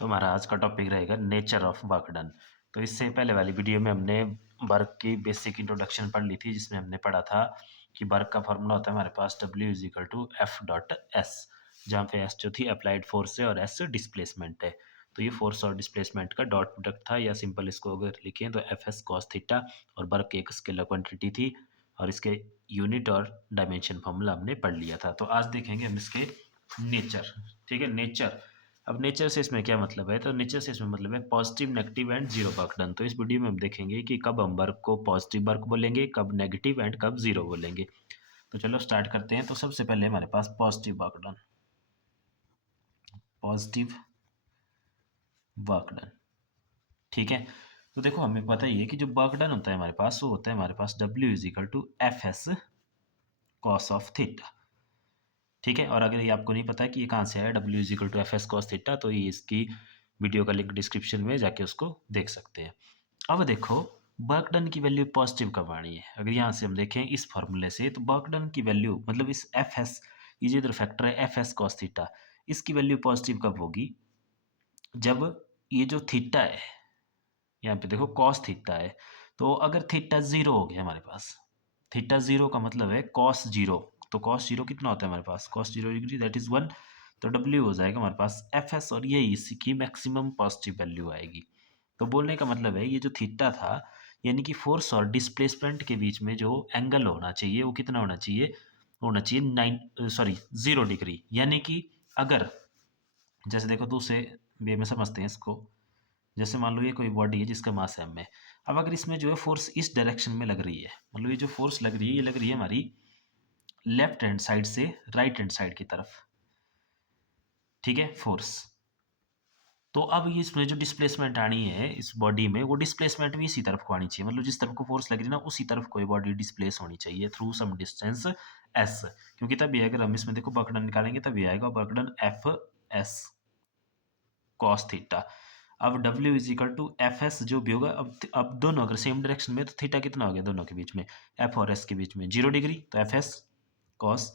तो हमारा आज का टॉपिक रहेगा नेचर ऑफ वर्क डन। तो इससे पहले वाली वीडियो में हमने वर्क की बेसिक इंट्रोडक्शन पढ़ ली थी, जिसमें हमने पढ़ा था कि वर्क का फॉर्मूला होता है हमारे पास W is equal to F dot S, जहाँ पे एस जो थी अप्लाइड फोर्स है और एस डिस्प्लेसमेंट है। तो ये फोर्स और डिस्प्लेसमेंट का डॉट प्रोडक्ट था, या सिंपल इसको अगर लिखें तो एफ एस कॉस थीटा, और वर्क एक स्केलर क्वांटिटी थी और इसके यूनिट और डायमेंशन फॉर्मूला हमने पढ़ लिया था। तो आज देखेंगे हम इसके नेचर। ठीक है, नेचर। अब नेचर से इसमें क्या मतलब है, तो नेचर से इसमें मतलब है positive, negative and zero work done. तो इस वीडियो में हम देखेंगे कि कब हम वर्क को पॉजिटिव वर्क बोलेंगे, कब नेगेटिव एंड कब जीरो बोलेंगे। तो चलो स्टार्ट करते हैं। तो सबसे पहले हमारे पास positive work done, positive work done. ठीक है, तो देखो हमें पता ही है कि जो वर्क डन होता है हमारे पास, वो होता है हमारे पास W is equal to F S cos of theta. ठीक है, और अगर ये आपको नहीं पता कि ये कहाँ से आया W is equal to F S cos theta, तो ये इसकी वीडियो का लिंक डिस्क्रिप्शन में जाके उसको देख सकते हैं। अब देखो वर्क डन की वैल्यू पॉजिटिव कब आनी है। अगर यहाँ से हम देखें इस फार्मूले से, तो वर्क डन की वैल्यू मतलब इस एफ एस, ये जो इधर फैक्टर है एफ एस कॉस थीटा, इसकी वैल्यू पॉजिटिव कब होगी, जब ये जो थीटा है, यहाँ पे देखो कॉस थीटा है, तो अगर थीटा जीरो हो गया हमारे पास, थीटा जीरो का मतलब है कॉस जीरो, तो कॉस जीरो कितना होता है हमारे पास, cos zero degree that is 1। तो डब्ल्यू हो जाएगा हमारे पास एफ एस, और यही इसकी मैक्सिमम पॉजिटिव वैल्यू आएगी। तो बोलने का मतलब है ये जो थीटा था, यानी कि फोर्स और डिस्प्लेसमेंट के बीच में जो एंगल होना चाहिए वो कितना होना चाहिए 0 डिग्री। यानी कि अगर, जैसे देखो दूसरे वे में समझते हैं इसको, जैसे मान लो ये कोई बॉडी है जिसका मास m है। अब अगर इसमें जो है फोर्स इस डायरेक्शन में लग रही है, मतलब ये जो फोर्स लग रही है ये लग रही है हमारी लेफ्ट हैंड साइड से राइट हैंड साइड की तरफ। ठीक है, फोर्स। तो अब ये इसमें जो डिस्प्लेसमेंट आनी है इस बॉडी में, वो डिस्प्लेसमेंट भी इसी तरफ को आनी चाहिए, मतलब जिस तरफ को फोर्स लग रही है ना उसी तरफ कोई बॉडी डिस्प्लेस होनी चाहिए थ्रू सम डिस्टेंस एस। क्योंकि तभी अगर हम इसमें देखो वर्क डन निकालेंगे तभी आएगा work done F S cos theta. अब W is equal to F S जो भी होगा, अब दोनों अगर सेम डायरेक्शन में, तो थीटा कितना हो गया दोनों के बीच में, एफ और एस के बीच में 0 डिग्री, तो F S cos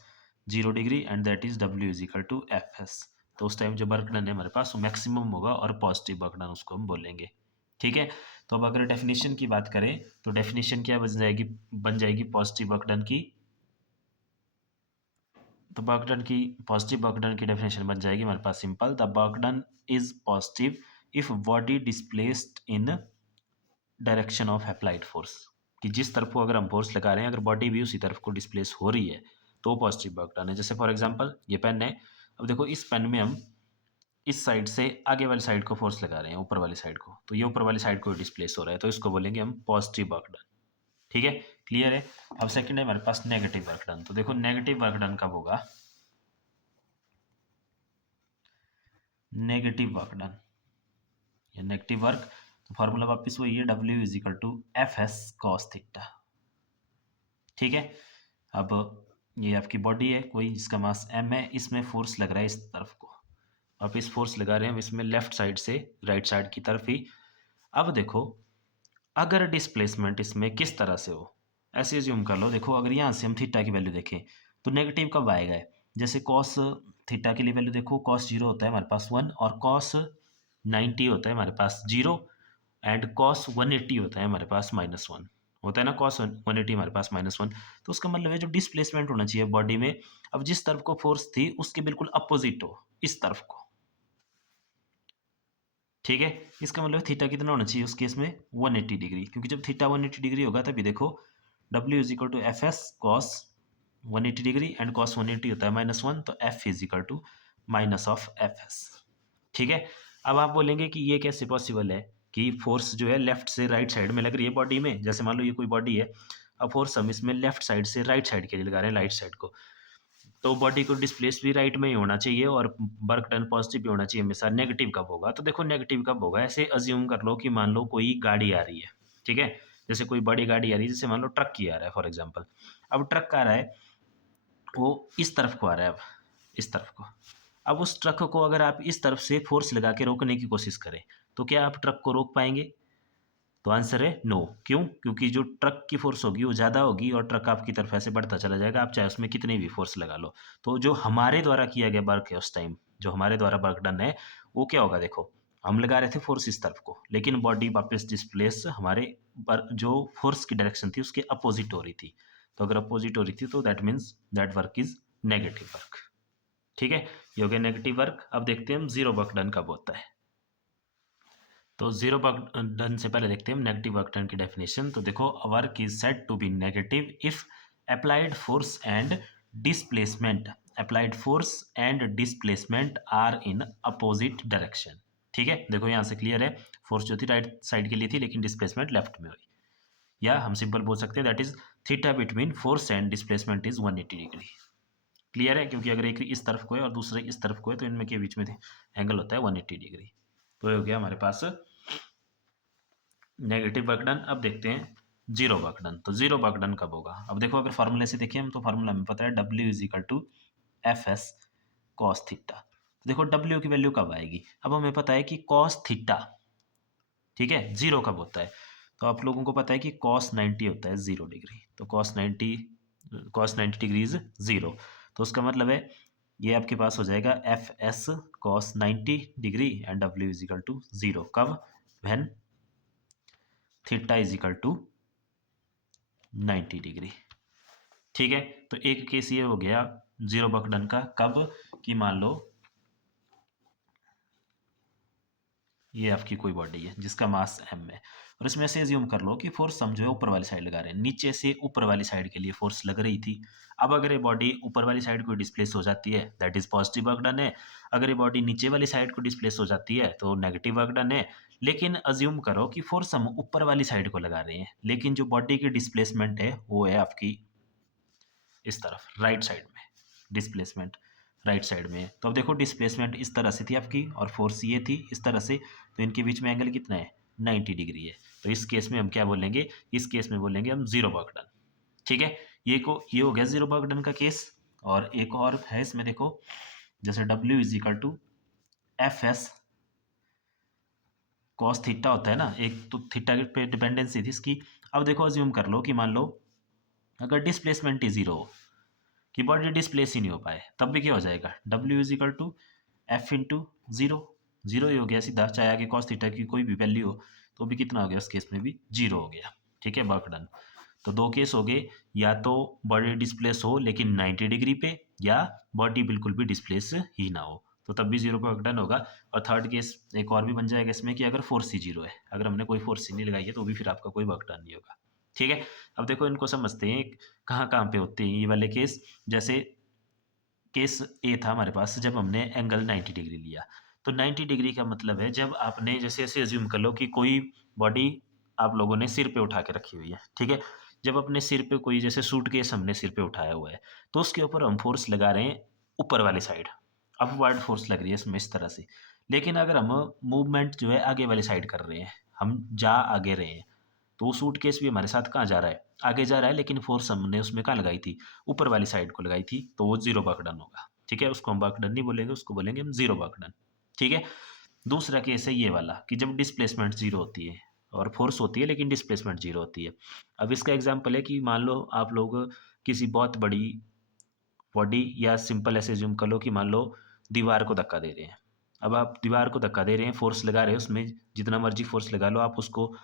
0 degree and that is W is equal to F S. तो उस टाइम जो वर्क डन है हमारे पास वो मैक्सिमम होगा और पॉजिटिव वर्क डन उसको हम बोलेंगे। ठीक है, तो अब अगर डेफिनेशन की बात करें तो डेफिनेशन क्या बन जाएगी पॉजिटिव वर्क डन की। तो वर्क डन की, पॉजिटिव वर्क डन की डेफिनेशन बन जाएगी हमारे पास simple, the work done is positive if body displaced in direction of applied force, कि जिस तरफ को अगर हम फोर्स लगा रहे हैं अगर बॉडी भी उसी तरफ को डिस्प्लेस हो रही है तो पॉजिटिव वर्क डन है। जैसे फॉर एग्जांपल ये पेन है, अब देखो इस पेन में हम इस साइड से आगे वाली साइड को फोर्स लगा रहे हैं, ऊपर वाली साइड को, तो ये ऊपर वाली साइड को डिस्प्लेस हो रहा है, तो इसको बोलेंगे हम पॉजिटिव वर्क डन। ठीक है, क्लियर है। अब सेकंड है हमारे पास नेगेटिव वर्क डन। तो देखो नेगेटिव वर्क डन कब होगा, नेगेटिव वर्क डन या नेगेटिव वर्क, तो फॉर्मूला वापस वही है, W is equal to F S cos theta. ठीक है, अब ये आपकी बॉडी है कोई जिसका मास m है, इसमें फोर्स लग रहा है इस तरफ को, अब इस फोर्स लगा रहे हैं हम इसमें लेफ्ट साइड से राइट साइड की तरफ ही। अब देखो अगर डिस्प्लेसमेंट इसमें किस तरह से हो, ऐसे ज्यूम कर लो, देखो अगर यहाँ से हम थीटा की वैल्यू देखें तो नेगेटिव कब आएगा, जैसे कॉस थीटा के लिए वैल्यू देखो, कॉस 0 होता है हमारे पास 1, और कॉस 90 होता है हमारे पास 0, एंड कॉस 180 होता है हमारे पास -1 होता है ना, कॉस 180 हमारे पास -1। तो उसका मतलब है जो डिस्प्लेसमेंट होना चाहिए बॉडी में, अब जिस तरफ को फोर्स थी उसके बिल्कुल अपोजिट हो, इस तरफ को। ठीक है, इसका मतलब थीटा कितना होना चाहिए उस केस में 180 डिग्री, क्योंकि जब थीटा 180 डिग्री होगा तभी देखो W is equal to F S cos 180 degree and cos 180 होता है -1, तो F is equal to minus of F S. ठीक है, अब आप बोलेंगे कि ये कैसे पॉसिबल है कि फोर्स जो है लेफ्ट से राइट साइड में लग रही है बॉडी में, जैसे मान लो ये कोई बॉडी है, अब फोर्स हम इसमें लेफ्ट साइड से राइट साइड के लिए लगा रहे हैं, राइट साइड को, तो बॉडी को डिस्प्लेस भी राइट में ही होना चाहिए और वर्क डन पॉजिटिव भी होना चाहिए हमेशा। नेगेटिव कब होगा, तो देखो नेगेटिव कब होगा, ऐसे अज्यूम कर लो कि मान लो कोई गाड़ी आ रही है। ठीक है, जैसे कोई बड़ी गाड़ी आ रही है, जैसे मान लो ट्रक की आ रहा है फॉर एग्जाम्पल। अब ट्रक आ रहा है, वो इस तरफ को आ रहा है, अब इस तरफ को, अब उस ट्रक को अगर आप इस तरफ से फोर्स लगा के रोकने की कोशिश करें तो क्या आप ट्रक को रोक पाएंगे, तो आंसर है नो। क्यों, क्योंकि जो ट्रक की फोर्स होगी वो ज़्यादा होगी और ट्रक आपकी तरफ ऐसे बढ़ता चला जाएगा, आप चाहे उसमें कितनी भी फोर्स लगा लो। तो जो हमारे द्वारा किया गया वर्क है उस टाइम, जो हमारे द्वारा वर्क डन है वो क्या होगा, देखो हम लगा रहे थे फोर्स इस तरफ को, लेकिन बॉडी वापस डिस्प्लेस हमारे पर जो फोर्स की डायरेक्शन थी उसके अपोजिट हो रही थी। तो अगर अपोजिट हो रही थी तो that means that work is negative work. ठीक है, ये हो गया नेगेटिव वर्क। अब देखते हैं हम जीरो वर्क डन कब होता है। तो जीरो वर्क डन से पहले देखते हैं हम नेगेटिव वर्क डन की डेफिनेशन। तो देखो, work is said to be negative if applied force and displacement are in opposite direction. ठीक है, देखो यहाँ से क्लियर है, फोर्स जो थी राइट साइड के लिए थी लेकिन डिस्प्लेसमेंट लेफ्ट में हुई। या हम सिंपल बोल सकते हैं that is theta between force and displacement is 180 degree. Clear है, क्योंकि अगर एक इस तरफ को है और दूसरे इस तरफ को है तो इनमें के बीच में एंगल होता है 180 डिग्री। तो ये हो गया हमारे पास नेगेटिव वर्क डन। अब देखते हैं जीरो वर्क डन। तो जीरो वर्क डन कब होगा? अब देखो, अगर फार्मूले से देखिए हम तो फार्मूला हमें पता है W is equal to F S cos theta. देखो W की वैल्यू कब आएगी? अब हमें पता है कि कॉस थीटा, ठीक है, जीरो कब होता है? तो आप लोगों को पता है कि कॉस 90 होता है 0 डिग्री। तो कॉस 90 डिग्री इज जीरो। तो उसका मतलब है ये आपके पास हो जाएगा F S cos 90 degree and W is equal to zero. कब? When theta is equal to 90 degree. ठीक है, तो एक केस ये हो गया जीरो वर्क डन का। कब? कि मान लो ये आपकी कोई बॉडी है जिसका मास m है और इसमें से एज्यूम कर लो कि फोर्स हम जो है ऊपर वाली साइड लगा रहे हैं, नीचे से ऊपर वाली साइड के लिए फोर्स लग रही थी। अब अगर ये बॉडी ऊपर वाली साइड को डिस्प्लेस हो जाती है that is positive work done है। अगर ये बॉडी नीचे वाली साइड को डिस्प्लेस हो जाती है तो नेगेटिव वर्क डन है। लेकिन अज्यूम करो कि फोर्स हम ऊपर वाली साइड को लगा रहे हैं, लेकिन जो बॉडी की डिस्प्लेसमेंट है वो है आपकी इस तरफ राइट साइड में। डिस्प्लेसमेंट राइट साइड में है। तो अब देखो, डिस्प्लेसमेंट इस तरह से थी आपकी और फोर्स ये थी इस तरह से, तो इनके बीच में एंगल कितना है? 90 डिग्री है। तो इस केस में हम क्या बोलेंगे? इस केस में बोलेंगे हम जीरो वर्क डन। ठीक है, ये हो गया जीरो वर्क डन का केस। और एक और है इसमें, देखो जैसे W is equal to F S cos theta होता है ना, एक तो थीटा पे डिपेंडेंसी थी इसकी। अब देखो, अज्यूम कर लो कि मान लो अगर डिस्प्लेसमेंट ही जीरो हो, कि बॉडी डिस्प्लेस ही नहीं हो पाए, तब भी क्या हो जाएगा? W is equal to F into zero. Zero ही हो गया सीधा, चाहे आगे कॉस थीटा की कोई भी वैल्यू हो तो भी कितना हो गया? उस केस में भी जीरो हो गया। ठीक है, वर्क डन। तो दो केस हो गए, या तो बॉडी डिस्प्लेस हो लेकिन 90 डिग्री पे, या बॉडी बिल्कुल भी डिस्प्लेस ही ना हो, तो तब भी जीरो वर्क डन होगा। और थर्ड केस एक और भी बन जाएगा इसमें कि अगर फोर्स ही जीरो है, अगर हमने कोई फोर्स ही नहीं लगाई है तो भी फिर आपका कोई वर्क डन नहीं होगा। ठीक है, अब देखो इनको समझते हैं कहाँ कहाँ पे होते हैं ये वाले केस। जैसे केस ए था हमारे पास जब हमने एंगल 90 डिग्री लिया। तो 90 डिग्री का मतलब है जब आपने जैसे ऐसे अज्यूम कर लो कि कोई बॉडी आप लोगों ने सिर पे उठा के रखी हुई है। ठीक है, जब अपने सिर पे कोई जैसे सूटकेस हमने सिर पे उठाया हुआ है तो उसके ऊपर हम फोर्स लगा रहे हैं ऊपर वाली साइड, अपवर्ड फोर्स लग रही है इसमें इस तरह से। लेकिन अगर हम मूवमेंट जो है आगे वाली साइड कर रहे हैं, हम जा आगे रहे हैं, तो वो सूटकेस भी हमारे साथ कहाँ जा रहा है? आगे जा रहा है, लेकिन फोर्स हमने उसमें कहाँ लगाई थी? ऊपर वाली साइड को लगाई थी, तो वो जीरो वर्क डन होगा। ठीक है, उसको हम वर्क डन नहीं बोलेंगे, उसको बोलेंगे हम जीरो वर्क डन। ठीक है, दूसरा केस है ये वाला कि जब डिस्प्लेसमेंट जीरो होती है और फोर्स होती है लेकिन डिस्प्लेसमेंट जीरो होती है। अब इसका एग्जाम्पल है कि मान लो आप लोग किसी बहुत बड़ी बॉडी, या सिंपल ऐसे ज्यूम कर लो कि मान लो दीवार को धक्का दे रहे हैं। अब आप दीवार को धक्का दे रहे हैं, फोर्स लगा रहे हैं, उसमें जितना मर्जी फोर्स लगा लो, आप उसको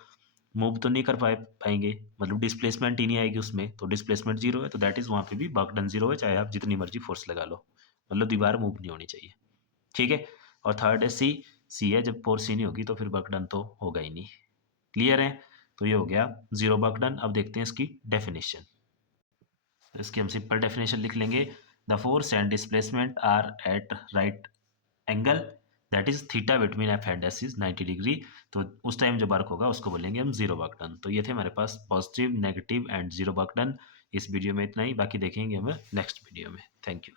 मूव तो नहीं कर पाएंगे, मतलब डिस्प्लेसमेंट ही नहीं आएगी उसमें, तो डिस्प्लेसमेंट जीरो है, तो दैट इज वहाँ पे भी वर्क डन जीरो है, चाहे आप जितनी मर्जी फोर्स लगा लो, मतलब दीवार मूव नहीं होनी चाहिए। ठीक है, और थर्ड है सी है, जब फोर्स ही नहीं होगी तो फिर वर्क डन तो होगा ही नहीं। क्लियर है? तो ये हो गया जीरो वर्क डन। अब देखते हैं इसकी डेफिनेशन। इसकी हम सिंपल डेफिनेशन लिख लेंगे। The force and displacement are at right angle that is theta between F and S is 90 degree. तो उस टाइम जो वर्क होगा उसको बोलेंगे हम जीरो वर्क डन। तो ये थे हमारे पास positive, negative and zero work done. इस वीडियो में इतना ही, बाकी देखेंगे हम नेक्स्ट वीडियो में। Thank you.